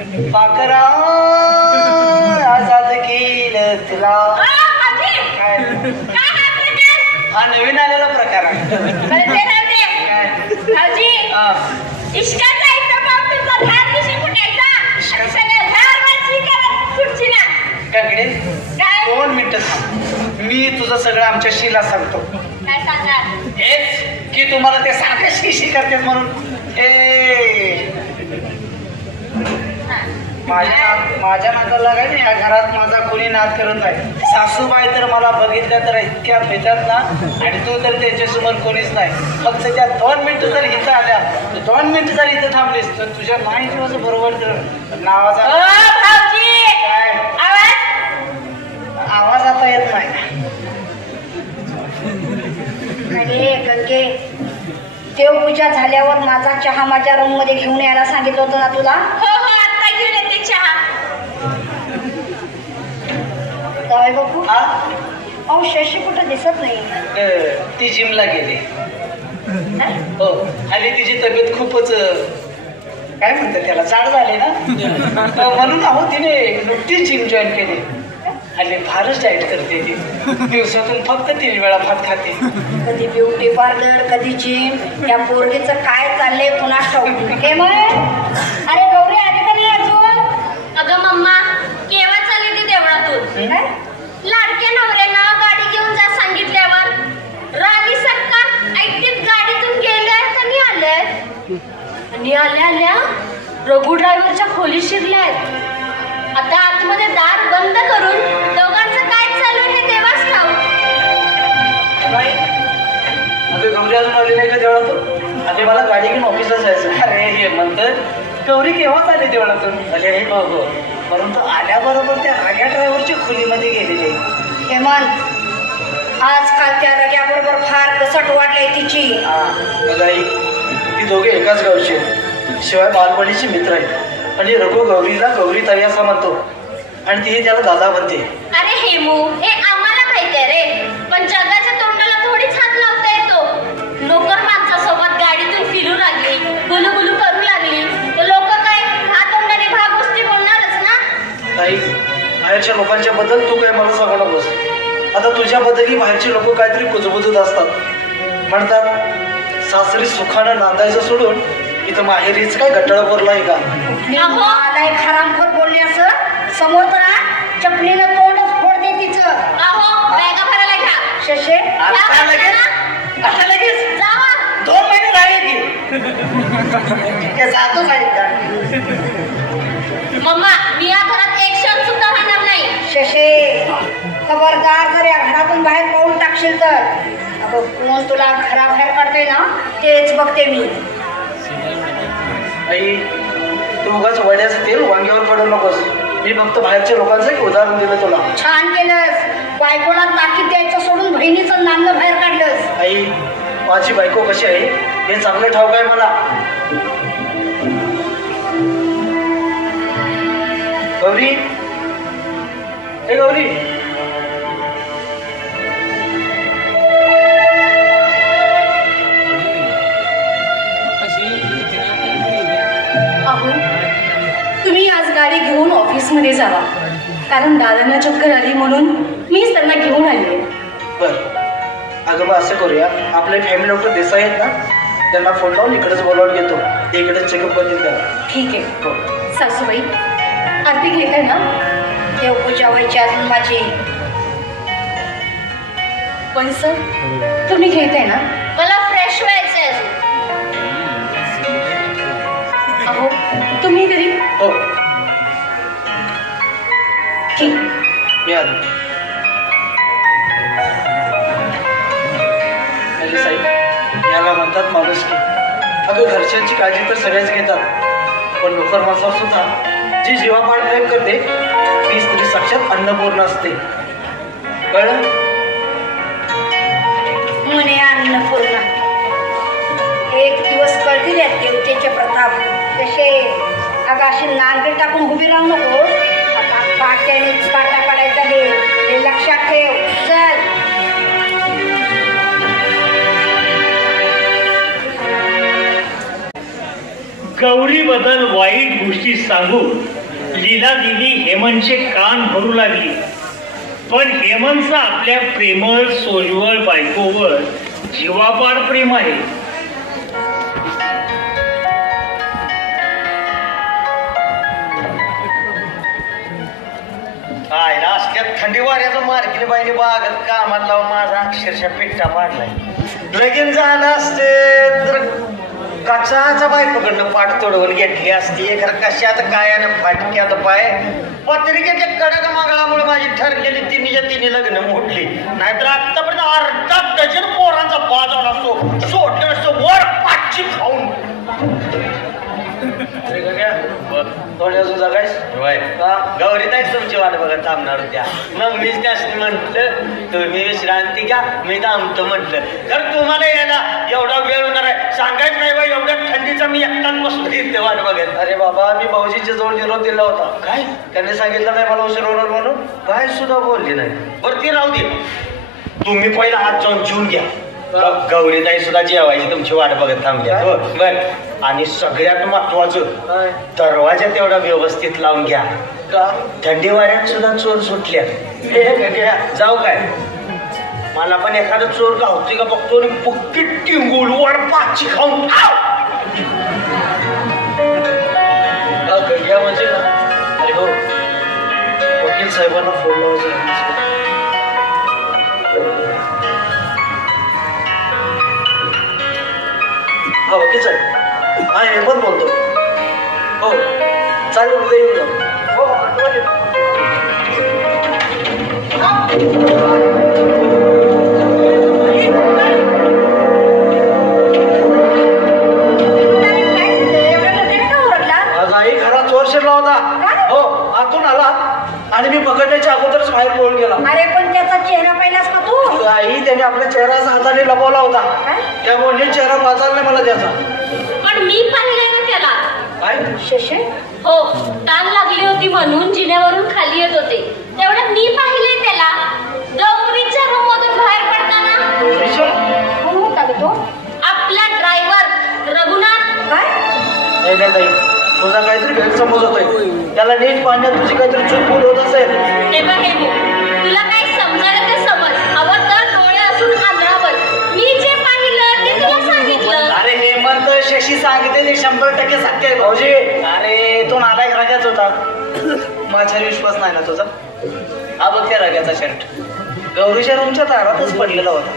पाखरा आजाद केलं तुला. हा नवीन आलेला प्रकार आहे. दोन मिनिट मी तुझं सगळं आमच्या शिला सांगतो. हेच की तुम्हाला ते सारखं शिशी करतेस म्हणून. ए माझ्या माझ्या नादाला काय नाही या घरात माझा कोणी नाद करत नाही. सासूबाई तर मला बघितल्या तर इतक्या भेटतात ना आणि तू तर त्यांच्यासमोर कोणीच नाही. फक्त त्या दोन मिनिटं जर इथं आल्या दोन मिनिटं जर इथं थांबलीस तर तुझ्या नाही दिवस बरोबर तर नावाचा भाऊजी! काय? आवाज? आवाज आता येत नाही. अरे गंगे. देवपूजा झाल्यावर माझा चहा माझ्या रूममध्ये घेऊन यायला सांगितलं होतं ना तुला हो, हो, आत्ता घेऊन येते चहा. जावई बापू? हा? अहो शशी कुठं दिसत नाही. अ, ती जिमला गेली. हो? आणि तिची तब्येत खूपच अ, काय म्हणतात त्याला जाड झाली ना? अ, म्हणून अहो तिने नुकतीच जिम जॉईन केली. आणि फारच डाएट करते ती. दिवसातून फक्त तीन वेळा भात खाते. कधी ब्युटी पार्लर कधी जिम. या पोरगीचं काय चाललंय पुन्हा अरे गौरी आली का नाही अजून? अगं मम्मा देवळातून काय? लाडक्या नवऱ्यानं गाडी घेऊन जा सांगितल्यावर. रागी सक्का ऐकटीत गाडीतून गेल्या आणि आल्या आणि आल्या आल्या. रघु ड्रायव्हरच्या खोली शिरल्यात. आता आतमध्ये दार बंद करून दोघांचं काय चालू आहे हे देवाच ठाऊक नाही अगं गौरी अजून आली नाही का देवळातून? आणि मला गाडी घेऊन ऑफिसला जायचं अरे हे म्हणतात गौरी केव्हा आली देवळातून? अरे हो हो परंतु आल्याबरोबर त्या राग्या ड्रायव्हरच्या खोलीमध्ये गेलेली आहे. हेमंत आजकाल त्या रग्याबरोबर फार कसट वाढलंय तिची. हा ती दोघे एकाच गावचे आहेत. शिवाय बालपणीचे मित्र आहेत. आणि रघु गौरीला गौरी ताई असा म्हणतो आणि ती त्याला दादा म्हणते. अरे हेमू हे आम्हाला माहिती आहे रे. पण जगाच्या बाहेरच्या लोकांच्या बद्दल तू काय मला सांगू नकोस आता तुझ्याबद्दलही बाहेरचे लोक काहीतरी कुजबुजत असतात. म्हणतात सासरी सुखानं नांदायचं सोडून इथं माहेरीच काय गट्टाळा बोरला आहे का? हरामखोर बोलले असं. समोर चपलीनं तोंडच फोडते तिचं. अहो बॅगा भरायला घ्या. शशे? आता लगेच आता लगेच. जावा दोन महिने राहिले की. काय जातोच आहे का मम्मा मी या घरात एक क्षण नाही. शशे खबरदार जर या घरातून बाहेर पाऊल टाकशील तर. अगं कोण तुला घराबाहेर काढते ना तेच बघते मी. आई तू उगाच वड्याचं तेल वांग्यावर पडू नकोस. मी फक्त बाहेरच्या लोकांचं एक उदाहरण दिलं तुला. छान केलंस. बायकोला ताकीद द्यायचं सोडून बहिणीचं नांद बाहेर काढलंस. आई माझी बायको कशी आहे? हे चांगलं ठाऊक आहे मला. गौरी हे गौरी अहो तुम्ही आज गाडी घेऊन ऑफिसमध्ये जावा. कारण दादांना चक्कर आली म्हणून मीच त्यांना घेऊन आली बर. अगं मग असं करूया. आपले फॅमिली डॉक्टर देसाई आहेत ना? त्यांना फोन लावून इकडेच बोलावून घेतो. ते इकडे चेकअप करतील त्याला ठीक आहे. हो. सासूबाई आरती घेत आहे ना? देवपूजा व्हायची अजून माझी पण सर तुम्ही घेत आहे ना? मला फ्रेश व्हायचंय अजून. अहो तुम्ही तरी हो. ठीक. मी आलो. अरे साहेब याला म्हणतात माणूस की अगं घरच्यांची काळजी तर सगळ्याच घेतात पण नोकर माणसावर सुद्धा जी जीवापाड प्रेम करते ती स्त्री साक्षात अन्नपूर्ण असते. कळलं? म्हणे अन्नपूर्णा एक दिवस कळतील या देवतेचे प्रताप. तसे अगं अशी नांगरी टाकून उभी राहू नको आता पाट्याने काटा काढायचा हे लक्षात ठेव. चल. गौरीबद्दल वाईट गोष्टी सांगून लीला दिली हेमंतचे कान भरू लागली. पण हेमंतचा आपल्या प्रेमळ सोजवळ बायकोवर जीवापाड प्रेम आहे. काय ना थंडी वाऱ्याचा मार्केट बाईने बागत कामात लावून माझा अक्षरशः पिट्टा पाडलाय. लगीन झालं असते तर कचाचा बायकोकडनं पाठ तोडवून घेतली असती? खरं कशात काय आणि फाटक्यात पाय? पत्रिकेच्या कडक मागळामुळे माझी ठरलेली तिन्हीच्या तिन्ही लग्न मोडली. नाहीतर आतापर्यंत अर्धा डझन पोरांचा बाजार असतो सोडलं असतो वर थोड्या तुझा काय? गौरी नाही तुमची वाट बघत थांबणार होत्या. मग मीच त्यासनी म्हटलं तुम्ही विश्रांती घ्या मी थांबतो म्हटलं. तर तुम्हाला यायला एवढा वेळ होणार आहे. सांगायच नाही बा एवढ्या थंडीचा मी एकटाच बसलो इथे वाट बघत. अरे बाबा मी भाऊजीच्या जवळ निरोप दिला होता. काय? त्यांनी सांगितलं नाही मला उशीर होणार म्हणून. काय सुद्धा बोलली नाही. बरं ती राहू दे. तुम्ही पहिला हात जाऊन जेवून घ्या. गौरी ताई सुद्धा जेवायची तुमची वाट बघत थांबल्या हो. बर. आणि सगळ्यात महत्वाचं दरवाजा तेवढा व्यवस्थित लावून घ्या. का? थंडी वाऱ्यात सुद्धा चोर सुटल्या जाऊ काय? मला पण एखादा चोर गावतोय का बघतो आणि पक्की टिंगूल वर पाची खाऊन म्हणजे ना. अरे हो. वकील साहेबांना फोन लावायचा हा साहेब हा हेमंत बोलतो. हो. चालेल उद्या येऊन जा हो? आज आई घरात चोर शिरला होता हो आतून आला. आणि मी पकडण्याच्या अगोदरच बाहेर पळून गेला. अरे पण त्याचा चेहरा पाहिलास का तू? आई त्याने आपल्या चेहऱ्याचा हाताने लपवला होता. काय? त्यामुळे चेहरा वाचायला नाही मला त्याचा. पण मी पाहिलंय ना त्याला. काय? शशे? हो ताण लागली होती म्हणून जिन्यावरून खाली येत होते. तेवढं मी पाहिलंय त्याला. गौरीच्या रूम मधून बाहेर पडताना. विशाल? कोण होता ग तो? आपला ड्रायव्हर रघुनाथ. काय? नाही. तुझा काहीतरी गैरसमज होतोय. त्याला नीट पाहण्यात तुझी काहीतरी चूक भूल होत असेल. हे बघ हे बघ. तुला काही समजायला ते समज. हवं तर डोळे असून आंधळावर मी जे पाहिलं ते तुला सांगितलं. अरे हेमंत शशी सांगितलेले शंभर टक्के सत्य आहे भाऊजी. अरे तो नालायक राजाच होता. माझ्यावर विश्वास नाही ना तुझा. हा बघ त्या राजाचा शर्ट. गौरीच्या रूमच्या दारातच पडलेला होता.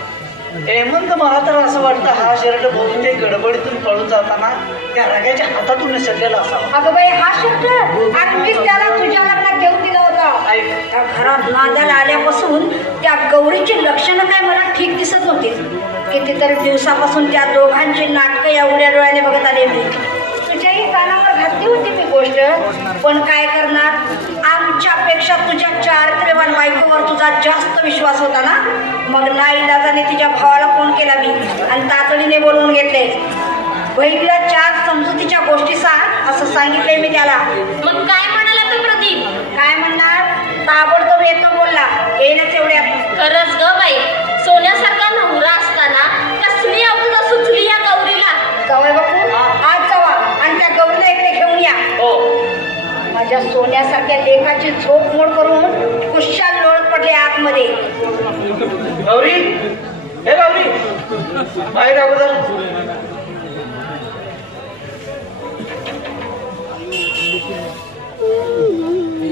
हेमंत मला तर असं वाटतं हा शर्ट बहुतेक गडबडीतून पळून जाताना त्या रागाच्या हातातून निसटलेला असावा. अगं बाई हा शब्द आणि मीच त्याला तुझ्या लग्नात घेऊन दिला होता. ऐक. त्या घरात नांदायला आल्यापासून त्या गौरीची लक्षणं काय मला ठीक दिसत होती कितीतरी दिवसापासून त्या दोघांची नाटकं एवढ्या डोळ्याने बघत आले मी तुझ्याही कानावर घातली होती मी गोष्ट. पण काय करणार? आमच्यापेक्षा तुझ्या चारित्र्यवान बायकोवर तुझा जास्त विश्वास होता ना? मग नाईलाजाने तिच्या भावाला फोन केला मी. आणि तातडीने बोलवून घेतले. बहिणीला चार समजुतीच्या गोष्टी सांग असं सांगितलंय मी त्याला. मग काय म्हणाला तो प्रदीप? काय म्हणणार? ताबडतोब येतो बोलला. येईनच एवढ्यात. खरंच ग बाई सोन्यासारखा नवरा माझ्या सोन्यासारख्या लेखाची झोप मोड करून खुशाल लोळत पडले आतमध्ये. गौरी हे गौरी बाहेर अगोदर.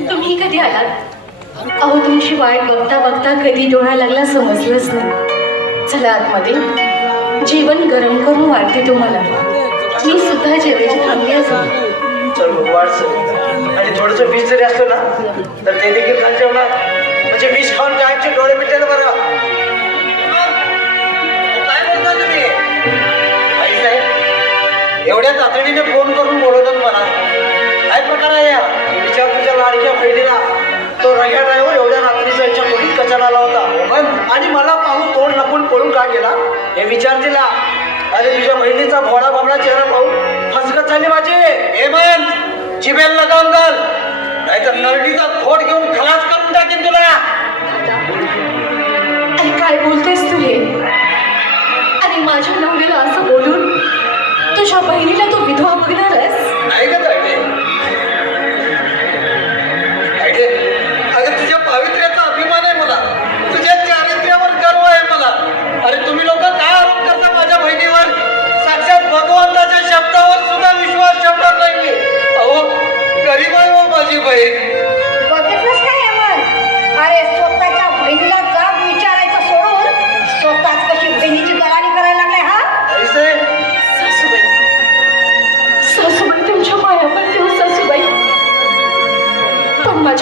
तुम्ही कधी आलात? अहो तुमची वाट बघता बघता कधी डोळा लागला समजलंच नाही. चला आतमध्ये. जेवण गरम करून वाढते तुम्हाला. मी सुद्धा जेवायची थांबली असेल. चल बघ, आणि थोडस बीज जरी असलं ना तर ते देखील खाल जेवणार म्हणजे बीज खाऊन गायचे डोळे मिटेल बरं. काय बोलता तुम्ही? एवढ्या तातडीने फोन करून बोलवतात मला. काय प्रकार आहे या? विचार तुझ्या लाडक्या बहिणीला तो रग्या ड्रायव्हर एवढ्या रात्रीचा याच्या खोलीत कचरा आला होता. पण आणि मला पाहून तोंड लपून पळून का गेला? हे विचार दिला. अरे तुझ्या बहिणीचा भोळा झाली माझी? हेमंत जिबेल लगावून घाल नाहीतर नरडीचा खोट घेऊन खलास करून टाकेन तुला. आणि काय बोलतेस तू हे? आणि माझ्या नवरीला असं बोलून तुझ्या बहिणीला तू विधवा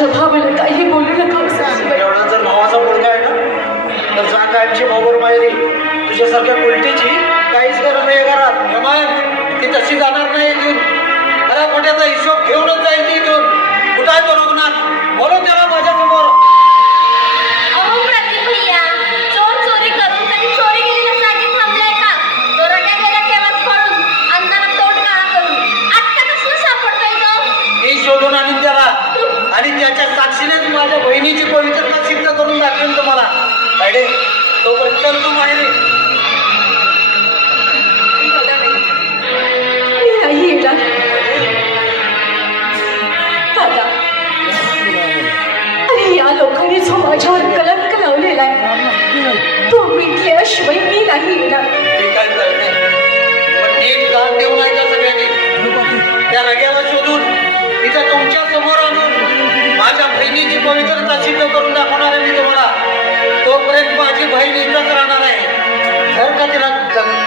माझ्या भावाला काही बोलू नका जर भावाचा मुलगा आहे ना तर जा कायमची भाऊवर माहेरी. तुझ्यासारख्या उलटीची काहीच गरज नाही घरात. हेमान ती तशी जाणार नाही इथून. अरे मोठ्याचा हिशोब घेऊनच जाईल ती इथून. कुठं आहे तो रघुनाथ? बोलव त्याला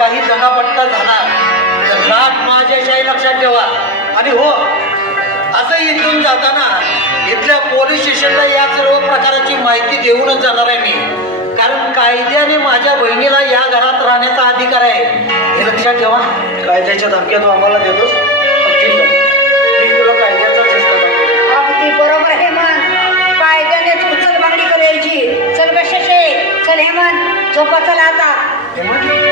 काही जगापट्टा झाला तर रात माझ्याशाही लक्षात ठेवा आणि हो असं इथून जाताना इथल्या पोलीस स्टेशनला या सर्व प्रकाराची माहिती देऊनच जाणार आहे मी कारण कायद्याने माझ्या बहिणीला या घरात राहण्याचा अधिकार आहे. हे लक्षात ठेवा. कायद्याच्या धमक्या तू आम्हाला देतोस. ठीक आहे मी तुला कायद्याचा चेष्टा दाखवतो अगदी बरोबर हेमंत. कायद्याने तू चल मागणी करायची चल बशे चल हेमंत. झोपा चला आता. तुला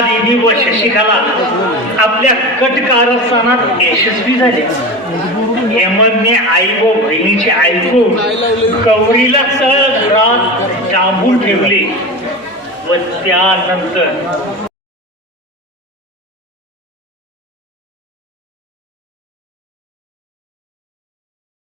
देवी व शशिकला आपल्या कट कारस्थानात यशस्वी झाले. हेमंतने आई व बहिणीचे ऐकून कवरीला सहज रात डांबून ठेवले व त्यानंतर